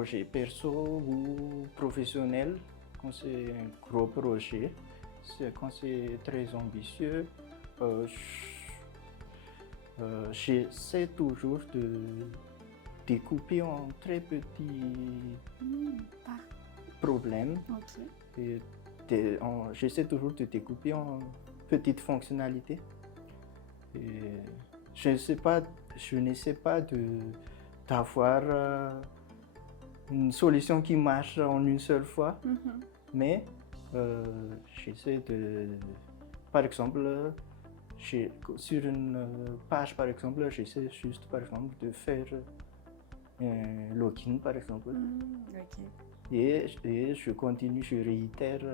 projet perso ou professionnel, quand c'est un gros projet, quand c'est très ambitieux, j'essaie toujours de découper en très petits Ah, problèmes ok. et j'essaie toujours de découper en petites fonctionnalités. Et je n'essaie pas d'avoir une solution qui marche en une seule fois, mais j'essaie par exemple, sur une page, par exemple, j'essaie juste, par exemple, de faire un login, par exemple, Ok. et je continue, je réitère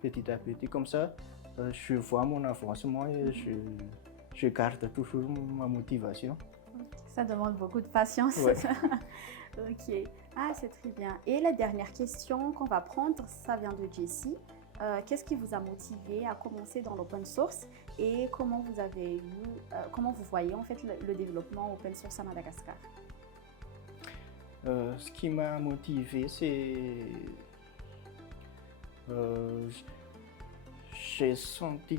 petit à petit, comme ça, je vois mon avancement et je garde toujours ma motivation. Ça demande beaucoup de patience. Ouais. Ok. Ah, c'est très bien. Et la dernière question qu'on va prendre, ça vient de Jessie. Qu'est-ce qui vous a motivé à commencer dans l'open source et comment vous voyez en fait le développement open source à Madagascar? Ce qui m'a motivé, c'est j'ai senti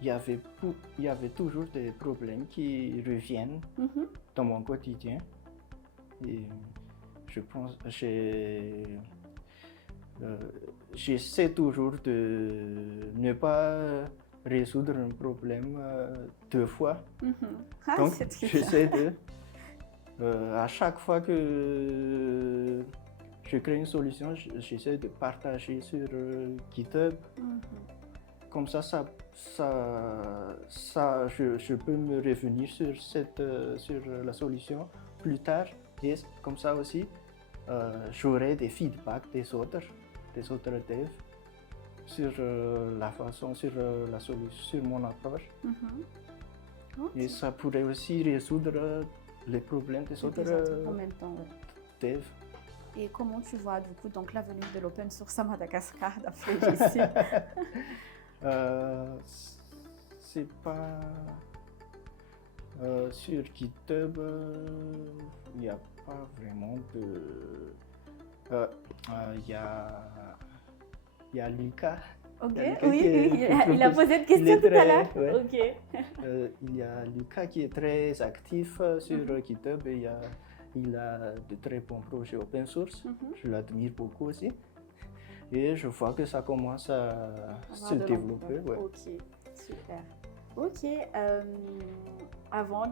il y avait toujours des problèmes qui reviennent dans mon quotidien. Et je pense j'essaie toujours de ne pas résoudre un problème deux fois. Ah, Donc, c'est très j'essaie bien. à chaque fois que je crée une solution, j'essaie de partager sur GitHub. Comme ça, je peux me revenir sur la solution plus tard. Et comme ça aussi, j'aurai des feedbacks des autres devs sur la façon, sur la solution, sur mon approche. Okay. Et ça pourrait aussi résoudre les problèmes des autres en même temps. Ouais. devs. Et comment tu vois du coup donc l'avenir de l'open source à Madagascar d'après Jessie? C'est pas sur GitHub, il n'y a pas vraiment de. Il y a Lucas. Ok, Lucas oui, il a posé une question tout à l'heure. Ouais. Ok. Il y a Lucas qui est très actif sur GitHub et il a de très bons projets open source. Je l'admire beaucoup aussi. Et je vois que ça commence à se développer. Ouais. Ok, super. Ok, avant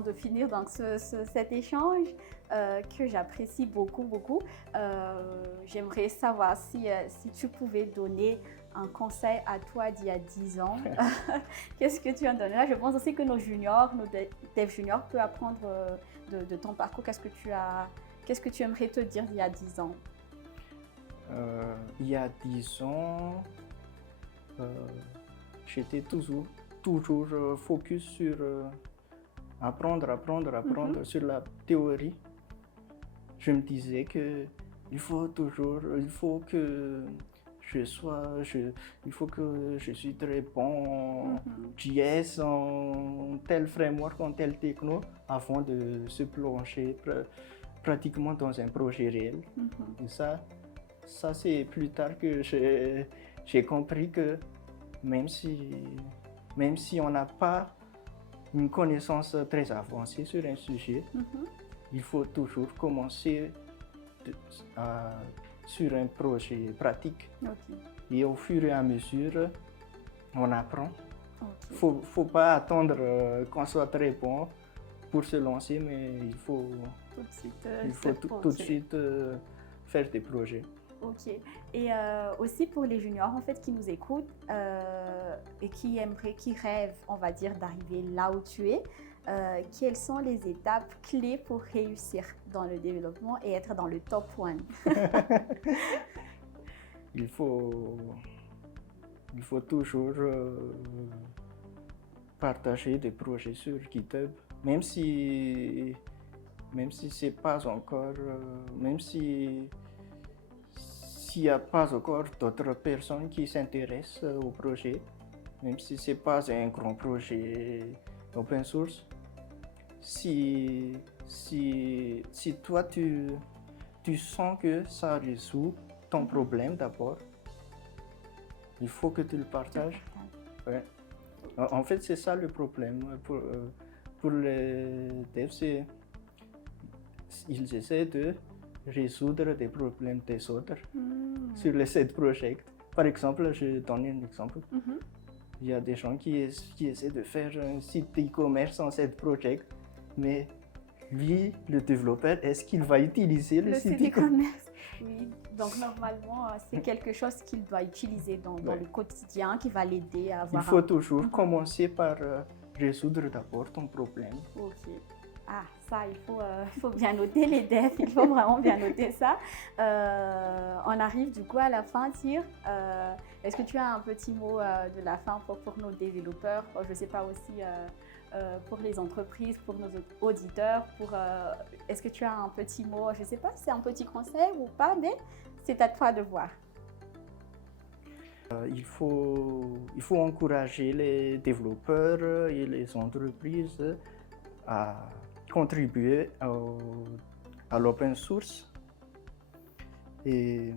de finir donc cet échange que j'apprécie beaucoup, j'aimerais savoir si tu pouvais donner un conseil à toi d'il y a 10 ans. Qu'est-ce que tu en donnerais? Je pense aussi que nos devs juniors peuvent apprendre de ton parcours. Qu'est-ce que tu aimerais te dire d'il y a 10 ans? Il y a 10 ans, j'étais toujours focus sur apprendre sur la théorie. Je me disais que il faut que il faut que je suis très bon en JS, en tel framework, en tel techno, avant de se plonger pratiquement dans un projet réel. Et ça c'est plus tard que j'ai compris que même si on n'a pas une connaissance très avancée sur un sujet, il faut toujours commencer sur un projet pratique. Okay. Et au fur et à mesure, on apprend. Okay. Faut pas attendre qu'on soit très bon pour se lancer, mais il faut tout de suite faire des projets. Ok. Et aussi pour les juniors en fait qui nous écoutent et qui rêvent, on va dire, d'arriver là où tu es, quelles sont les étapes clés pour réussir dans le développement et être dans le top 1? Il faut toujours partager des projets sur GitHub, même si c'est pas encore, même s'il n'y a pas encore d'autres personnes qui s'intéressent au projet, même si c'est pas un grand projet open source, si si toi tu sens que ça résout ton problème d'abord, il faut que tu le partages. Ouais. En fait, c'est ça le problème. Pour les devs, ils essaient de résoudre des problèmes des autres sur les side projects. Par exemple, je donne un exemple. Il y a des gens qui essaient de faire un site e-commerce en side project, mais lui, le développeur, est-ce qu'il va utiliser le site e-commerce? Oui, donc normalement, c'est quelque chose qu'il doit utiliser dans le quotidien, qui va l'aider à avoir... Il faut toujours commencer par résoudre d'abord ton problème. Ok. Ah, ça, il faut bien noter les devs, il faut vraiment bien noter ça. On arrive du coup à la fin, Tyr. Est-ce que tu as un petit mot de la fin pour nos développeurs? Je ne sais pas aussi pour les entreprises, pour nos auditeurs. Est-ce que tu as un petit mot? Je ne sais pas si c'est un petit conseil ou pas, mais c'est à toi de voir. Il faut encourager les développeurs et les entreprises à contribuer à l'open source. Et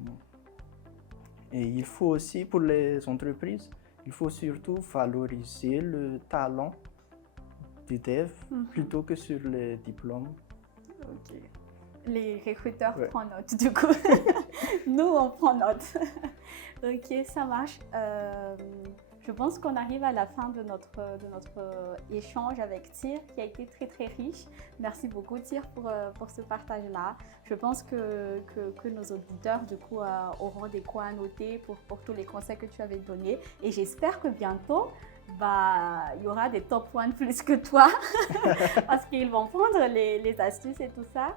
il faut aussi, pour les entreprises, il faut surtout valoriser le talent du dev plutôt que sur les diplômes. Ok. Les recruteurs prennent note du coup. Nous, on prend note. Ok, ça marche. Je pense qu'on arrive à la fin de notre échange avec Tyr, qui a été très très riche. Merci beaucoup Tyr pour ce partage-là. Je pense que nos auditeurs du coup auront des quoi à noter pour tous les conseils que tu avais donnés. Et j'espère que bientôt, il y aura des top 1 plus que toi parce qu'ils vont prendre les astuces et tout ça.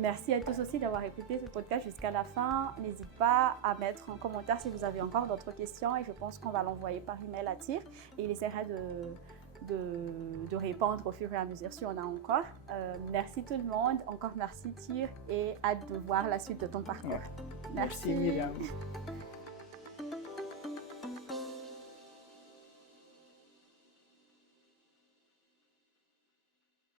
Merci à tous aussi d'avoir écouté ce podcast jusqu'à la fin. N'hésitez pas à mettre en commentaire si vous avez encore d'autres questions et je pense qu'on va l'envoyer par email à Tyr et il essaiera de répondre au fur et à mesure si on a encore. Merci tout le monde, encore merci Tyr et hâte de voir la suite de ton parcours. Merci Myriam.